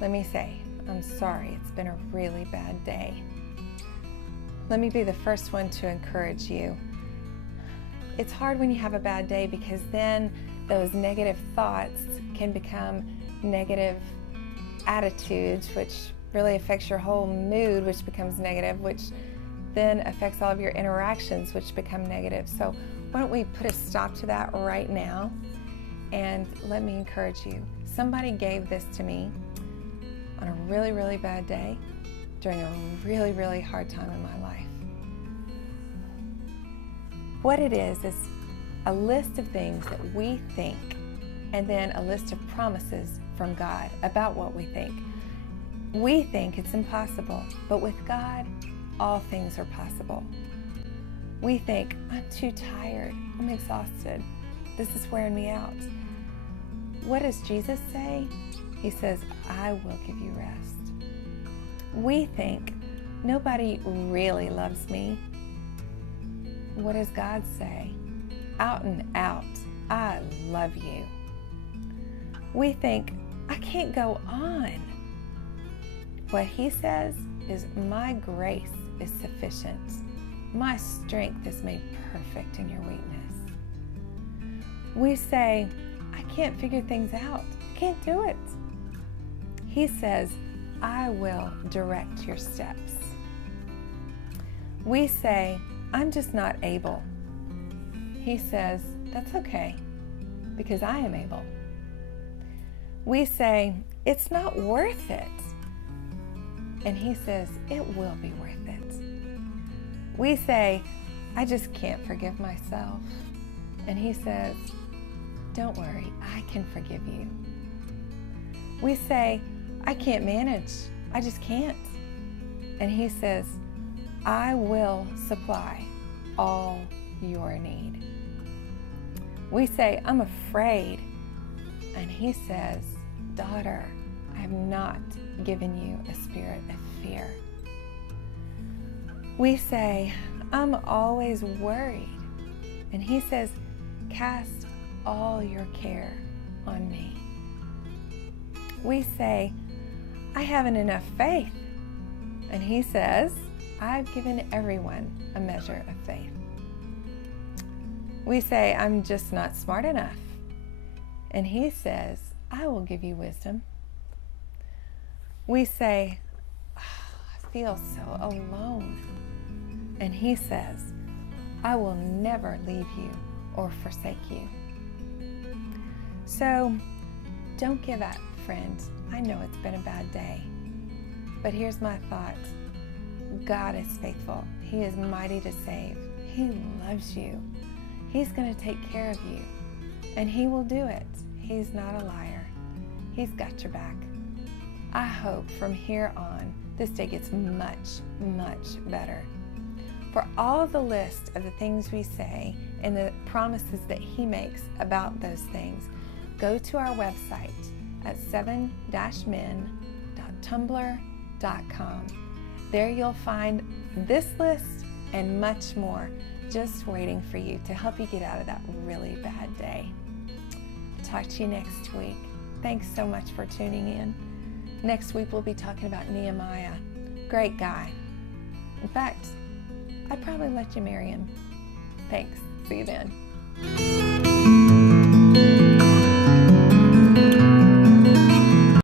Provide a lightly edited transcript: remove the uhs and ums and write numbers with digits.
let me say, I'm sorry, it's been a really bad day. Let me be the first one to encourage you. It's hard when you have a bad day because then those negative thoughts can become negative attitudes, which really affects your whole mood, which becomes negative, which then affects all of your interactions, which become negative. So why don't we put a stop to that right now? And let me encourage you. Somebody gave this to me on a really, really bad day during a really, really hard time in my life. What it is a list of things that we think and then a list of promises from God about what we think. We think it's impossible, but with God, all things are possible. We think, I'm too tired, I'm exhausted, this is wearing me out. What does Jesus say? He says, I will give you rest. We think, nobody really loves me. What does God say? Out and out, I love you. We think, I can't go on. What he says is, my grace is sufficient. My strength is made perfect in your weakness. We say, I can't figure things out. I can't do it. He says, I will direct your steps. We say, I'm just not able. He says, that's okay, because I am able. We say, it's not worth it. And he says, it will be worth it. We say, I just can't forgive myself. And he says, don't worry, I can forgive you. We say, I can't manage. I just can't. And he says, I will supply all your need. We say, I'm afraid. And he says, daughter, I have not given you a spirit of fear. We say, I'm always worried. And he says, cast all your care on me. We say, I haven't enough faith. And he says, I've given everyone a measure of faith. We say, I'm just not smart enough. And he says, I will give you wisdom. We say, oh, I feel so alone. And he says, I will never leave you or forsake you. So don't give up, friend. I know it's been a bad day. But here's my thought. God is faithful. He is mighty to save. He loves you. He's going to take care of you. And he will do it. He's not a liar. He's got your back. I hope from here on, this day gets much, much better. For all the list of the things we say and the promises that he makes about those things, go to our website at 7-men.tumblr.com. There you'll find this list and much more just waiting for you to help you get out of that really bad day. Talk to you next week. Thanks so much for tuning in. Next week we'll be talking about Nehemiah. Great guy. In fact, I'd probably let you marry him. Thanks. See you then.